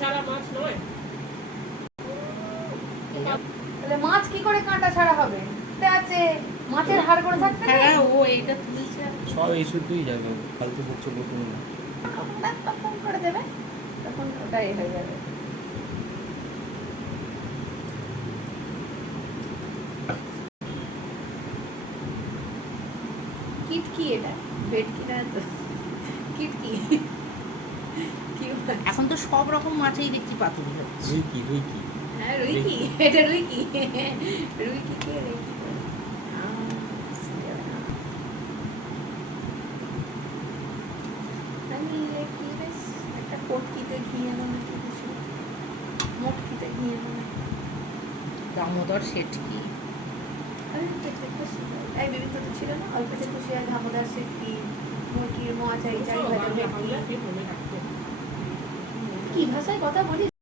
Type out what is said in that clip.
ছাড়া মাছ নয়। তাহলে মাছ কি করে কাঁটা ছাড়া হবে? আছে মাছের হাড় করে থাকতে হবে। হ্যাঁ ও এইটা তুলছে সব এই শুধুই যাবে, ফালতু হচ্ছে বলুন না। ফোন করে দেবে, তখন ওটাই হয়ে যাবে। কিটকি, এটা ভেটকি না তো, কিটকি। এখন তো সব রকম মাছেই দেখছি পাতুরি হচ্ছে। রুই কি হ্যাঁ রুইকি, এটা রুইকি। রুইকি কে রে? আমি কি বেশ একটা কটকিতে ঘি এনো নাকি কিছু, মটকিতে ঘি এনো নাকি। দামোদর সেটকি আরে পেটে খুশি এই বিভিন্ন তো ছিল না, অল্পতে খুশি হয় ধামোদার সে কি মুরগির মোয়া চাই চাই ভাজা ভেটকি। কি ভাষায় কথা বলি